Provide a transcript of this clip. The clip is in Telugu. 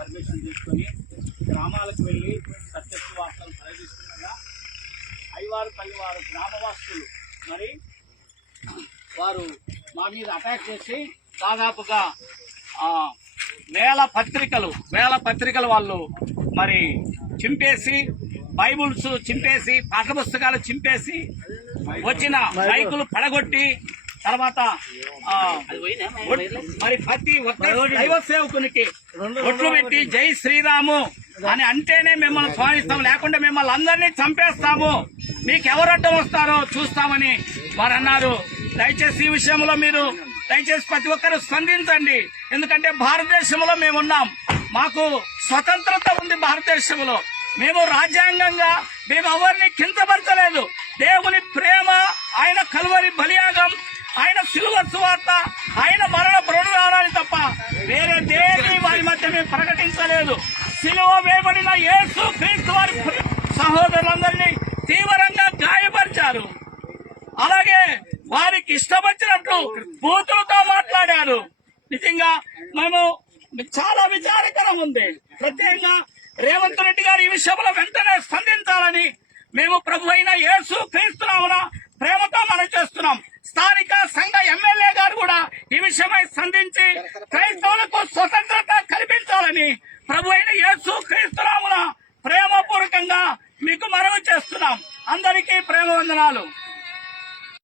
పర్మిషన్ తీసుకొని గ్రామాలకు వెళ్ళి సత్యత్వ వార్తలు ప్రయోగిస్తుండగా ఐవారుపల్లి వారు గ్రామవాసులు మరి వారు మా మీద అటాక్ చేసి దాదాపుగా వేల పత్రికలు వాళ్ళు మరి చింపేసి, బైబుల్స్ చింపేసి, పాఠ పుస్తకాలు చింపేసి, వచ్చిన మైకులు పడగొట్టి, తర్వాత మరి ప్రతి ఒక్క దైవ సేవకునికి ఒట్లు పెట్టి జై శ్రీరాము అని అంటేనే మిమ్మల్ని స్వామిస్తాం, లేకుండా మిమ్మల్ని అందరినీ చంపేస్తాము, మీకు ఎవరడ్డం వస్తారో చూస్తామని వారు అన్నారు. దయచేసి ఈ విషయంలో మీరు దయచేసి ప్రతి ఒక్కరు స్పందించండి. ఎందుకంటే భారతదేశంలో మేమున్నాం, మాకు స్వతంత్రత ఉంది. భారతదేశంలో మేము రాజ్యాంగంగా మేము ఎవరిని కించపరచలేదు. దేవుని ప్రేమ, ఆయన కల్వరి బలియాగం, ఆయన సిలువ సువార్త, ఆయన మరణ పునరుద్ధానాన్ని తప్ప వేరే దేని వారి మధ్య మేము ప్రకటించలేదు. సిలువ వేయబడిన యేసు క్రీస్తు వారి సహోదరులందరినీ తీవ్రంగా గాయపరిచారు. అలాగే వారికి ఇష్టమొచ్చినట్లు బూతులతో మాట్లాడారు. నిజంగా మేము చాలా విచారకరం ఉంది. ప్రత్యేకంగా రేవంత్ రెడ్డి గారు ఈ విషయంలో వెంటనే స్పందించాలని మేము ప్రభు అయిన యేసు క్రీస్తునామమున ప్రేమతో మనం చేస్తున్నాం. స్థానిక సంఘ ఎమ్మెల్యే గారు కూడా ఈ విషయమై స్పందించి క్రైస్తవులకు స్వతంత్రత కల్పించాలని ప్రభు అయిన యేసు